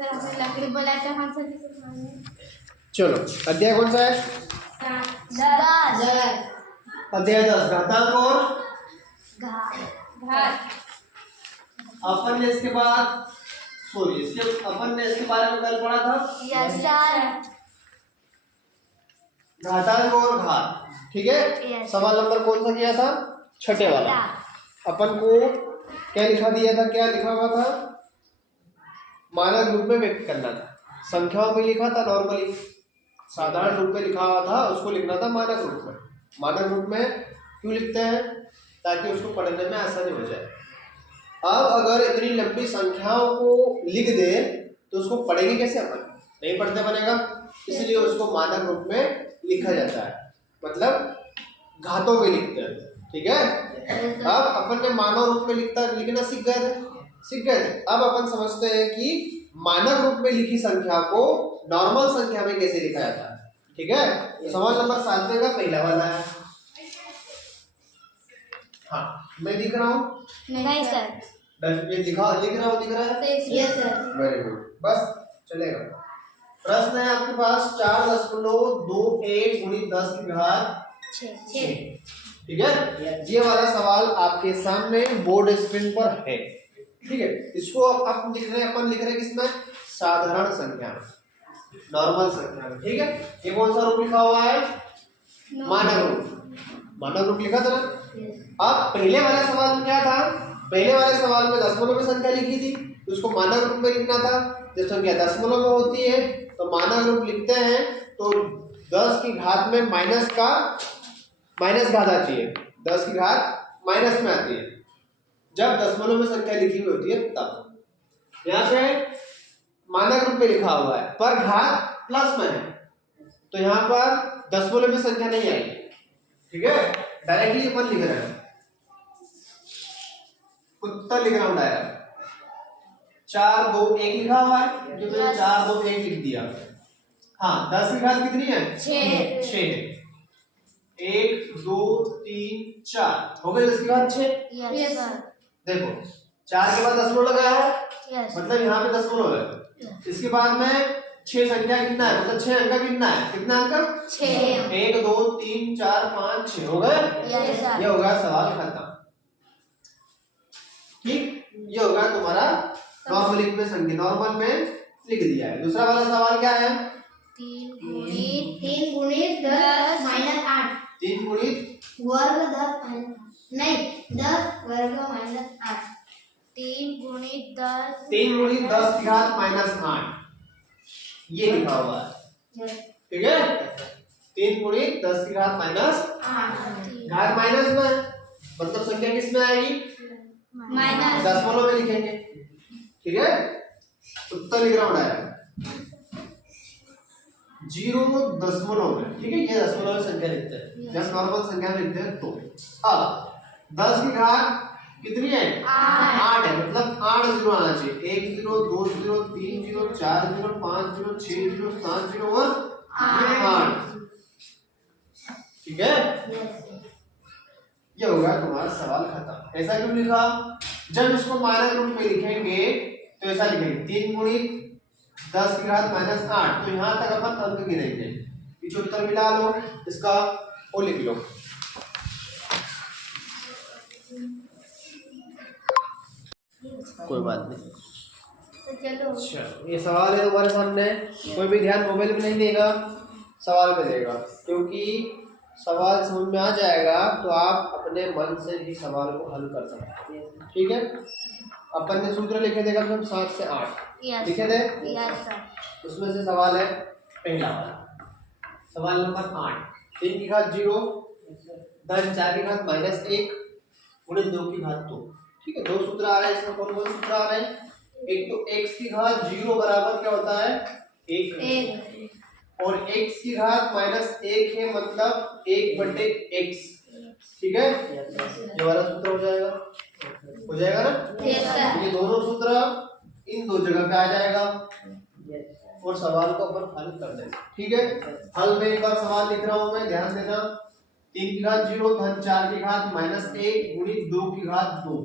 Sir हमने लकड़ी बोला था कौन सा दिखाना? चलो अध्याय कौन सा है? 10 अध्याय 10 घातांक और घात। अपन ने इसके बाद सॉरी इसके अपन ने इसके बारे में कल पढ़ा था यस सर। घातांक और घात, ठीक है। Yes. सवाल नंबर कौन सा किया था? छठे वाला। अपन को क्या लिखा दिया था, क्या लिखा हुआ था? मानक रूप में व्यक्त करना था। संख्याओं में लिखा था नॉर्मली, साधारण रूप में लिखा हुआ था, उसको लिखना था मानक रूप में। मानक रूप में क्यों लिखते हैं? ताकि उसको पढ़ने में आसानी हो जाए। अब अगर इतनी लंबी संख्याओं को लिख दे तो उसको पढ़ेंगे कैसे? अपन नहीं पढ़ते बनेगा, इसलिए उसको मानक रूप में लिखा जाता है, मतलब घातों में लिखते हैं, ठीक है। अब अपन ने मानव रूप में लिखना सीख गए थे। अब अपन समझते हैं कि मानक रूप में लिखी संख्या को नॉर्मल संख्या में कैसे लिखा जाता है, ठीक है। तो सवाल नंबर 7 का पहला वाला है। हाँ मैं लिख रहा हूँ। नहीं सर। लिख रहा है। Yes sir. वेरी गुड, बस चलेगा। प्रश्न है आपके पास 4.21 गुणित 10 की घात 6, ठीक है। ये वाला सवाल आपके सामने बोर्ड स्क्रीन पर है, ठीक है। इसको अपन लिख रहे हैं किसमें? साधारण संख्या में, नॉर्मल संख्या में, ठीक है। ये कौन सा रूप लिखा हुआ है? मानक रूप लिखा था ना। अब पहले वाले सवाल में क्या था? पहले वाले सवाल में दशमलव में संख्या लिखी थी, तो उसको मानक रूप में लिखना था। जब संख्या दशमलव में होती है तो मानक रूप लिखते हैं, तो 10 की घात में माइनस घात आती है, 10 की घात माइनस में आती है जब दशमलव में संख्या लिखी हुई होती है तब। यहाँ पे मानक रूप में लिखा हुआ है पर घात प्लस में है, तो यहाँ पर दशमलव में संख्या नहीं आई, ठीक है। डायरेक्टली अपन लिख रहे हैं, उत्तर लिख रहा हूं डायरेक्ट। 4 2 1 लिखा हुआ है, जो मैंने 4 2 1 लिख दिया। हाँ 10 की घात कितनी है? 6। 1 2 3 4 हो गई 10 की घात 6। Yes sir. देखो 4 के बाद दशमलव लगाया है, यस मतलब यहाँ पे दशमलव है। इसके बाद में 6 संख्या कितना है, मतलब 6 अंक कितना है? कितना अंक? 6। 1 2 3 4 5 6 हो गए। Yes sir. ये होगा सवाल खत्म, ठीक। ये होगा तुम्हारा नॉर्मल में लिख दिया है। दूसरा वाला सवाल क्या है? 3 गुणित 10 माइनस 8। 3 गुणित वर्ग 10 नहीं 10 वर्ग माइनस 8। 3 गुणित 10 की घात माइनस 8, ये लिखा हुआ है, ठीक है। 3 गुणित 10 की घात माइनस 8। घात माइनस में, मतलब संख्या किस में आएगी? माइनस दशमलव में लिखेंगे, ठीक है। उत्तर लिख रहा हूं डायरेक्ट 0 में, ठीक है। ये दशमलव में संख्या लिखते हैं, जब नॉर्मल संख्या में लिखते हैं तो। अब 10 की घात कितनी है? 8 है, मतलब 8 जीरो आना चाहिए। 1 0 2 0 3 0 4 0 5 0 6 0 7 0 और 8, ठीक है। ये होगा तुम्हारा सवाल खत्म। ऐसा क्यों लिखा? जब इसको मानक रूप में लिखेंगे तो ऐसा लिखेंगे 3 गुणित 10 की घात माइनस 8, तो यहाँ तक अपन अंक गिनेंगे। पीछे उत्तर मिला लो, इसका वो लिख लो। कोई बात नहीं, चलो। अच्छा ये सवाल है तुम्हारे सामने। कोई भी ध्यान मोबाइल में नहीं देगा, सवाल पे देगा, क्योंकि सवाल समझ में आ जाएगा तो आप अपने मन से ही सवाल को हल कर सकते हैं, ठीक है। अपन ने सूत्र लिखे थे कम 7 से 8 लिखे थे। Yes sir. उसमें से सवाल है पहला वाला, सवाल नंबर 8। 3 की घात 0 धन 4 की घात माइनस 1 गुणित 2 की घात 2, ठीक है। 2 सूत्र आ रहे हैं, इसमें कौन कौन सूत्र आ रहे हैं? एक तो x की घात 0 बराबर क्या होता है? 1, और x की घात माइनस 1 है, मतलब 1/x, ठीक है। ये वाला सूत्र हो जाएगा ना? Yes sir. ये दोनों सूत्र इन दो जगह पे आ जाएगा और सवाल को अपन हल कर देंगे, ठीक है। हल में एक बार सवाल लिख रहा हूं मैं, ध्यान देना। 3 की घात 0 धन 4 की घात माइनस 1 गुणित 2 की घात 2,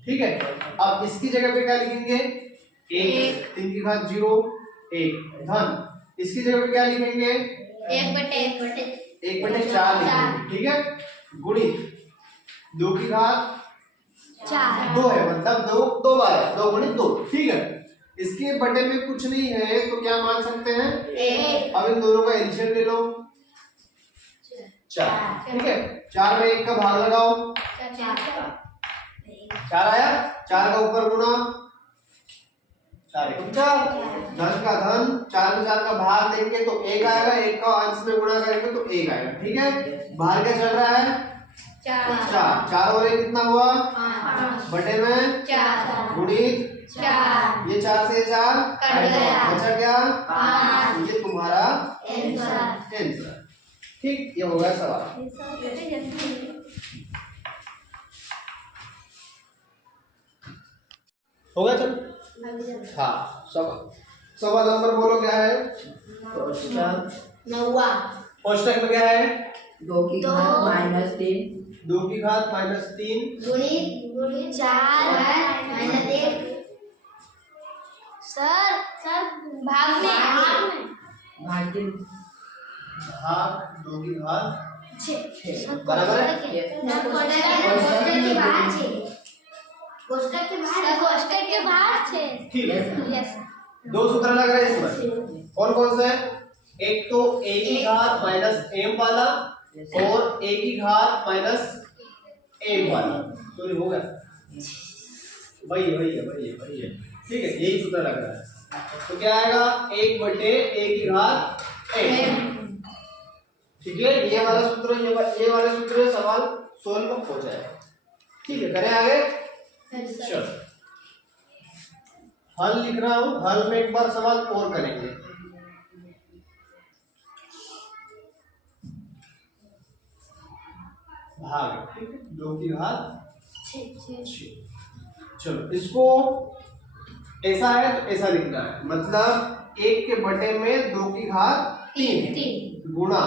ठीक है। अब इसकी जगह पे क्या लिखेंगे? 1, 3 की घात 0, 1 धन, इसकी जगह पे क्या लिखेंगे? 1/4 लिखेंगे, ठीक है। गुणित 2 की घात 2 है, मतलब 2 बार है, 2 गुणित 2, ठीक है। इसके बटे में कुछ नहीं है तो क्या मान सकते हैं? 1। अब इन दोनों का एलसीएम ले लो, 4, ठीक है। 4 में 1 का भाग लगाओ, 4 आया, 4 का ऊपर गुणा, 4 × 4, धन का धन, 4 में 4 का भाग देंगे तो 1 आएगा, 1 का अंश में गुणा करेंगे तो 1 आएगा, ठीक है। बाहर क्या चल रहा है? 4 और 1 कितना हुआ? 5 बटे में 4 गुणित 4, ये 4 से 4 कट गया, बचा क्या? 5, ये तुम्हारा आंसर, ठीक। ये हो गया सवाल। हो गया, चल। हाँ, सवाल नंबर बोलो क्या है? कोष्टक में क्या है? 2 की घात -3 2 की घात -3 गुणित 4 - 1। सर भाग में भाग 3 भाग 2 की घात 6 बराबर है। कोष्टक के बाहर 6। ठीक है, यस। 2 सूत्र लग रहे हैं इसमें, कौन कौन से? एक तो a की घात -m वाला और a की घात -1 वाला, सॉरी हो गया, वही है, ठीक है, यही सूत्र लग रहा है। तो क्या आएगा? 1/a की घात m, ठीक है। ये वाला सूत्र, ये वाले सूत्र से सवाल सोल्व हो जाएगा, ठीक है। करें आगे, चलो हल लिख रहा हूं, हल में एक बार सवाल और करेंगे। भाग, ठीक है, 2 की घात 6। चलो इसको ऐसा है तो ऐसा लिखना है, मतलब 1 के बटे में 2 की घात 3 गुणा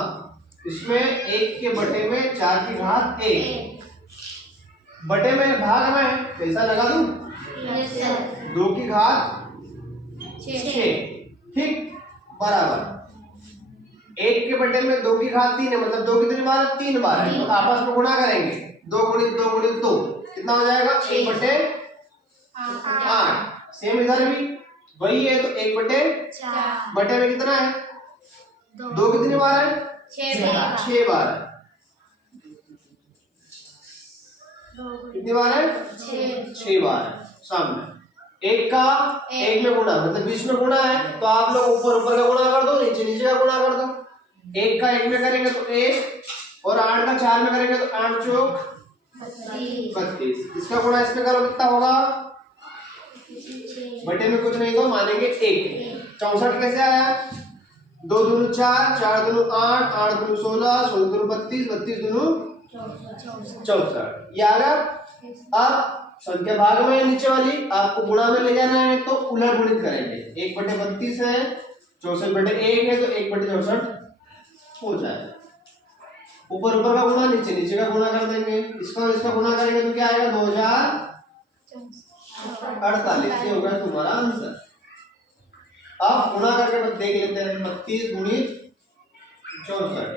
इसमें 1 के बटे में 4 की घात 1, बटे में भाग में कैसा लगा दूं? 2 की घात 6, ठीक, बराबर 1 के बटे में 2 की घात 3 है, मतलब 2 कितनी बार है? 3 बार है, तो आपस में गुणा करेंगे, 2 गुणित 2 गुणित 2 कितना हो जाएगा? 1/8। सेम इधर भी वही है, तो 1/4 बटे में कितना है? 2 कितनी बार है? 6 बार है, कितनी बार है? 6 बार है। सामने 1 का 1 में गुणा, मतलब बीच में गुणा है, तो आप लोग ऊपर ऊपर का गुणा कर दो, नीचे नीचे का गुणा कर दो। 1 का 1 में करेंगे तो 1 और 8 का 4 में करेंगे तो 8 चौक 32, इसका गुणा इसमें करो कितना होगा? बटे में कुछ नहीं तो मानेंगे 1। 64 कैसे आया? 2 दूनी 4, 4 दूनी 8, 8 दूनी 16, 16 दूनी 32, 32 दूनी 64, ये आ गया। अब संख्या भाग में नीचे वाली आपको गुणा में ले जाना है तो उलट गुणित करेंगे, 1/32 है, 64/1 है, तो 1/64 हो जाएगा। ऊपर ऊपर का गुणा, नीचे नीचे का गुणा कर देंगे, इसका और इसका गुणा करेंगे तो क्या आएगा? 2048, ये होगा तुम्हारा आंसर। अब गुणा करके देख लेते हैं, 32 गुणित 64,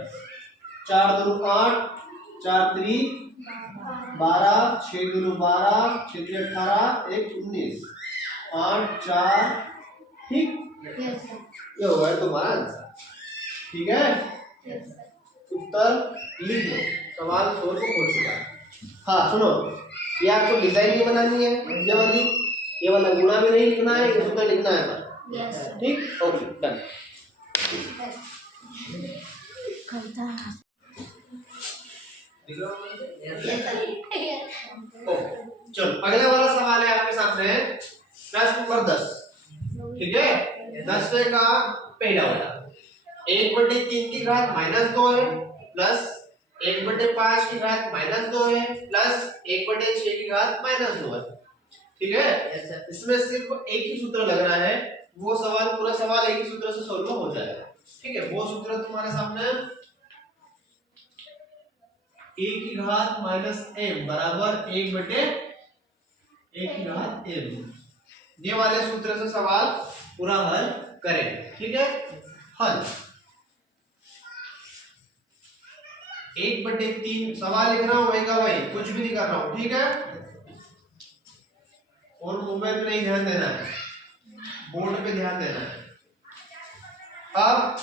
4 दूनी 8, 4 3 12, 6 दूनी 12, 6 3 18, 1 19, 8 4, ठीक, ये होगा तुम्हारा आंसर, ठीक है। उत्तर लिख लो, सवाल सोल्व हो चुका है। हाँ सुनो, ये आपको डिजाइन नहीं बनानी है, ये वाला गुणा भी नहीं लिखना है, ये सूत्र लिखना है, ठीक, ओके डन। चलो अगला वाला सवाल है आपके सामने, प्रश्न नंबर 10, ठीक है। 10 का पहला वाला 1/3 की घात -2 है, प्लस 1/5 की घात -2 है, प्लस 1/6 की घात -2 है, ठीक है। इसमें सिर्फ एक ही सूत्र लग रहा है, वो सवाल पूरा सवाल एक ही सूत्र से सोल्व हो जाएगा, ठीक है। वो सूत्र तुम्हारे सामने a की घात -m बराबर 1/1 की घात m, ये वाले सूत्र से सवाल पूरा हल करें। ठीक है, हल 1/3 सवाल लिख रहा हूं वही का वही, कुछ भी नहीं कर रहा हूं। ठीक है, और मोबाइल पे नहीं ध्यान देना है, बोर्ड पे ध्यान देना है। अब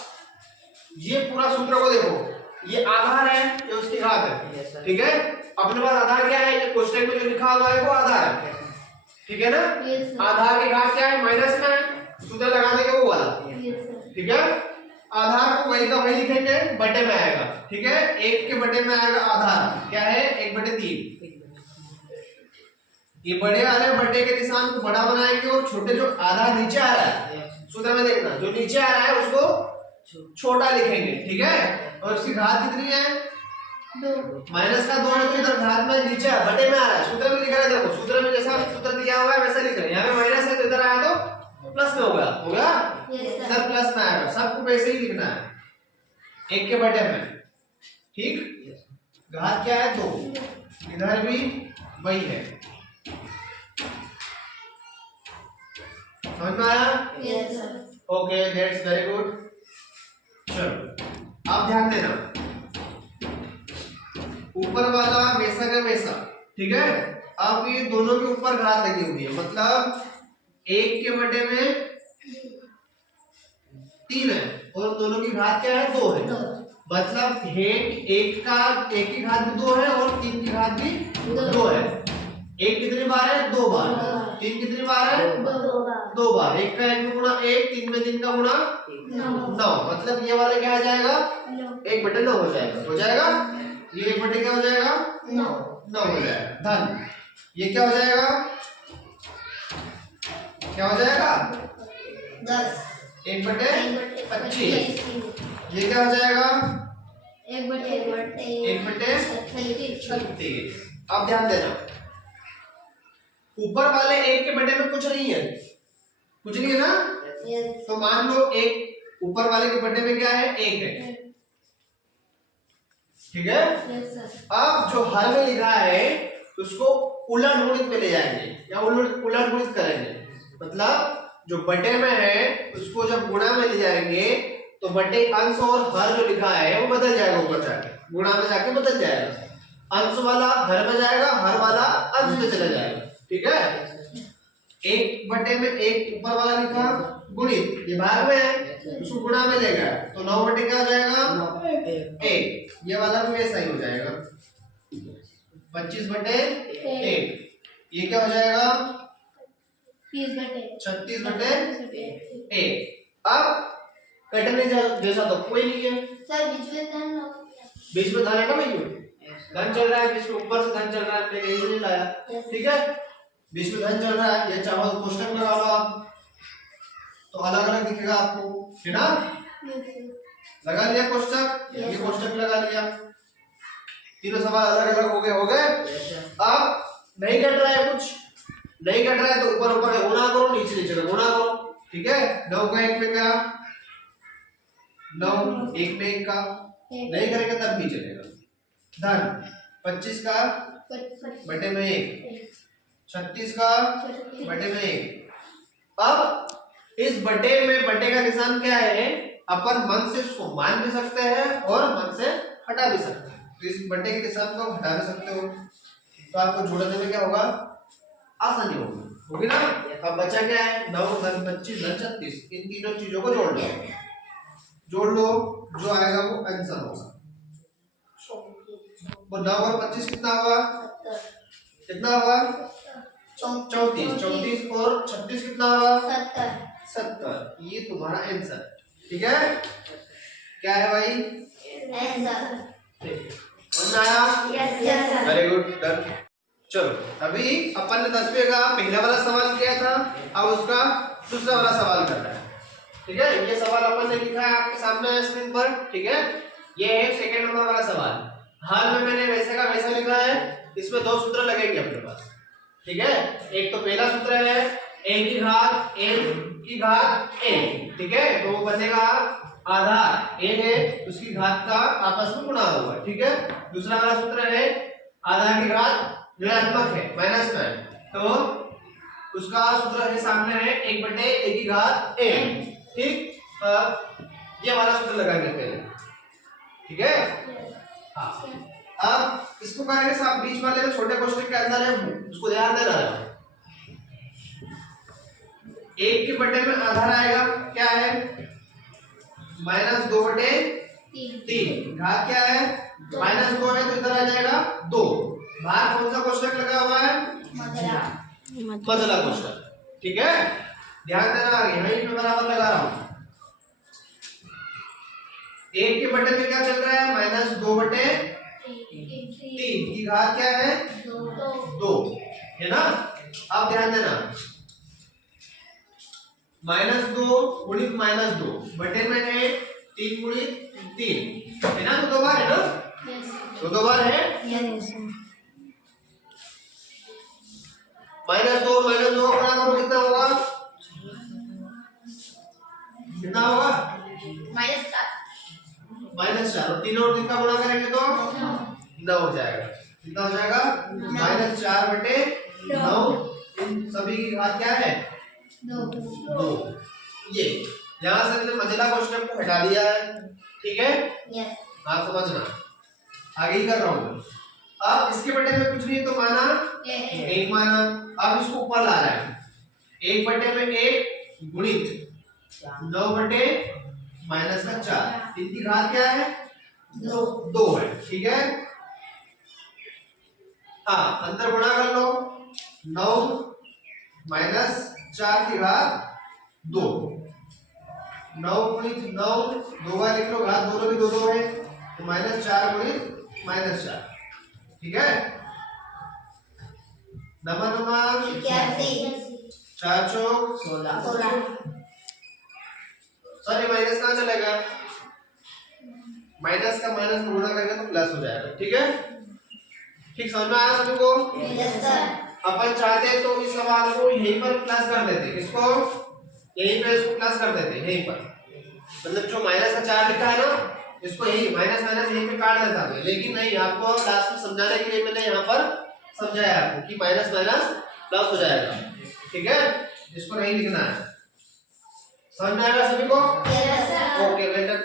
ये पूरा सूत्र को देखो, ये आधार है, ये उसकी घात है। ठीक है, अपने पास आधार क्या है, ये क्वेश्चन में जो लिखा हुआ है वो आधार है। ठीक है ना, आधार की घात क्या है, माइनस में है, सूत्र लगा देंगे वो वाला। ठीक है, आधार को वही का वही लिखेंगे, बटे में आएगा। ठीक है, 1 के बटे में आएगा आधार, क्या है 1/3। ये बड़े वाले बटे के निशान को बड़ा बनाएंगे और छोटे जो आधार नीचे आ रहा है सूत्र में देखना, जो नीचे आ रहा है उसको छोटा लिखेंगे। ठीक है, और इसकी घात कितनी है, 2। माइनस का 2 है, तो इधर घात में नीचे बटे में आ रहा है, सूत्र में लिखा है। देखो सूत्र में जैसा सूत्र दिया हुआ है वैसा लिख रहे हैं, यहाँ पे माइनस है तो इधर आया तो प्लस में हो गया सर, प्लस में आएगा, सबको वैसे ही लिखना है 1 के बटे में। ठीक, घात क्या है 2, इधर भी वही है। समझ में आया? Okay, that's very good. चलो अब ध्यान देना, ऊपर वाला वैसा का वैसा। ठीक है, अब ये दोनों के ऊपर घात लगी हुई है, मतलब 1 के बटे में 3 है और दोनों की घात क्या है 2 है, मतलब एक की घात भी 2 है और 3 की घात भी 2 है। 1 कितनी बार है, 2 बार। 3 कितनी बार है, 2 बार। 1 का 1 में गुणा 1, 3 में 3 का गुणा 9, मतलब ये वाला क्या आ जाएगा 1/9 हो जाएगा। हो जाएगा, ये 1 क्या हो जाएगा 9 हो जाएगा। धन, ये क्या हो जाएगा, क्या हो जाएगा 10 1/25। ये क्या हो जाएगा 1/36। अब ध्यान देना, ऊपर वाले 1 के बटे में कुछ नहीं है, कुछ नहीं है ना, तो मान लो एक ऊपर वाले के बटे में क्या है 1 है। ठीक है, अब जो हर में लिखा है उसको उलट गुणित में ले जाएंगे या उलट गुणित करेंगे, मतलब जो बटे में है उसको जब गुणा में ले जाएंगे तो बटे अंश और हर जो लिखा है वो बदल जाएगा, ऊपर जाके गुणा में जाके बदल जाएगा। अंश वाला हर में जाएगा, हर वाला अंश में चला जाएगा। ठीक है, 1 बटे में 1 ऊपर वाला लिखा गुणित, ये भाग में है उसको गुणा में लेगा तो 9 बटे क्या हो जाएगा 1। ये वाला भी वैसा ही हो जाएगा 25/1। ये क्या हो जाएगा 36/1। अब कटने जैसा तो कोई नहीं है सर, बीच में धन है ना भैया, धन चल रहा है बीच में, ऊपर से धन चल रहा है, मैंने कहीं से नहीं लाया। ठीक है, बीच में धन चल रहा है, ये चाहो कोष्टक लगा लो आप तो अलग अलग दिखेगा आपको, है ना। लगा लिया कोष्टक, ये कोष्टक लगा लिया, तीनों सवाल अलग अलग हो गए। अब नहीं कट रहा है, कुछ नहीं कट रहा है तो ऊपर ऊपर का गुणा करो, नीचे नीचे का गुणा करो। ठीक है, 9 का 1 में का 9, 1 में 1 का नहीं करेंगे तब भी चलेगा। धन 25 का बटे में 1, 36 का बटे में 1। अब इस बटे में बटे का निशान क्या है, अपन मन से इसको मान भी सकते हैं और मन से हटा भी सकते हैं। तो इस बटे के निशान को हटा भी सकते हो तो आपको जोड़ने में क्या होगा, आसानी होगी ना। अब बचा क्या है 9 धन 25 धन 36, इन तीनों चीजों को जोड़ लो, जो आएगा वो आंसर होगा। वो 9 और 25 कितना हुआ, कितना हुआ 34 और 36 कितना हुआ 70। ये तुम्हारा आंसर। ठीक है, क्या है भाई समझ आया? Very good, done. चलो अभी अपन ने 10वें का पहला वाला सवाल किया था, अब उसका दूसरा वाला सवाल करना है। ठीक है, ये सवाल अपन ने लिखा है आपके सामने स्क्रीन पर। ठीक है, ये है सेकंड नंबर वाला सवाल। हाल में मैंने वैसे का वैसा लिखा है, इसमें 2 सूत्र लगेंगे अपने पास। ठीक है, एक तो पहला सूत्र है n की घात n। ठीक है, तो वो बनेगा आधार n है उसकी घात का आपस में गुणा होगा। ठीक है, दूसरा वाला सूत्र है आधार की घात ऋणात्मक है, माइनस में, तो उसका सूत्र है सामने है 1/a⁴n। ठीक, ये हमारा सूत्र लगाएंगे पहले, ठीक है। हाँ, अब इसको करेंगे साहब, बीच वाले में छोटे क्वेश्चन के अंदर है उसको ध्यान देना है। 1 के बटे में आधा आएगा, क्या है -2/3। घात क्या है -2 है तो इधर आ जाएगा 2। बाहर कौन सा क्वेश्चन लगा हुआ है, मजला क्वेश्चन, ठीक है। ध्यान देना, यहीं पे बराबर लगा रहा हूं। 1 के बटे में क्या चल रहा है -2/3 की घात क्या है 2 है ना। अब ध्यान देना, -2 गुणित -2 बटे में है 3 गुणित 3 है ना, तो 2 बार है ना, तो 2 बार है। -2 -2 गुणा करो, कितना होगा, कितना होगा -4 और 3 और 3 का गुणा करेंगे तो 9 हो जाएगा। कितना हो जाएगा -4/9। इन सभी की घात क्या है 2। ये यहां से मैंने मजेला क्वेश्चन को हटा दिया है, ठीक है। आप समझना, आगे ही कर रहा हूं। अब इसके बटे में कुछ नहीं तो माना 1 माना। अब इसको ऊपर ला रहा है, 1/1 गुणित 9/-4। इनकी घात क्या है 2 है, ठीक है। हाँ, अंतर गुणा कर लो, 9 - 4 की घात 2। 9 गुणित 9 2 बार लिख लो, घात दोनों भी 2 है तो -4 गुणित -4, ठीक है। नंबर 4 चौक 16। सॉरी, माइनस कहाँ चलेगा, माइनस का माइनस गुणा करेंगे तो प्लस हो जाएगा, ठीक है। ठीक, समझ में आया सभी को। अपन चाहते हैं तो इस सवाल को यहीं पर प्लस कर देते, इसको यहीं पे इसको प्लस कर देते, यहीं पर, मतलब जो -4 लिखा है ना, इसको यही माइनस यहीं पे काट देता है। लेकिन नहीं, आपको लास्ट में समझाने के लिए मैंने यहाँ पर समझाया आपको कि माइनस प्लस हो जाएगा, ठीक है। इसको नहीं लिखना है, समझ में आएगा सभी को। ओके, बेटा।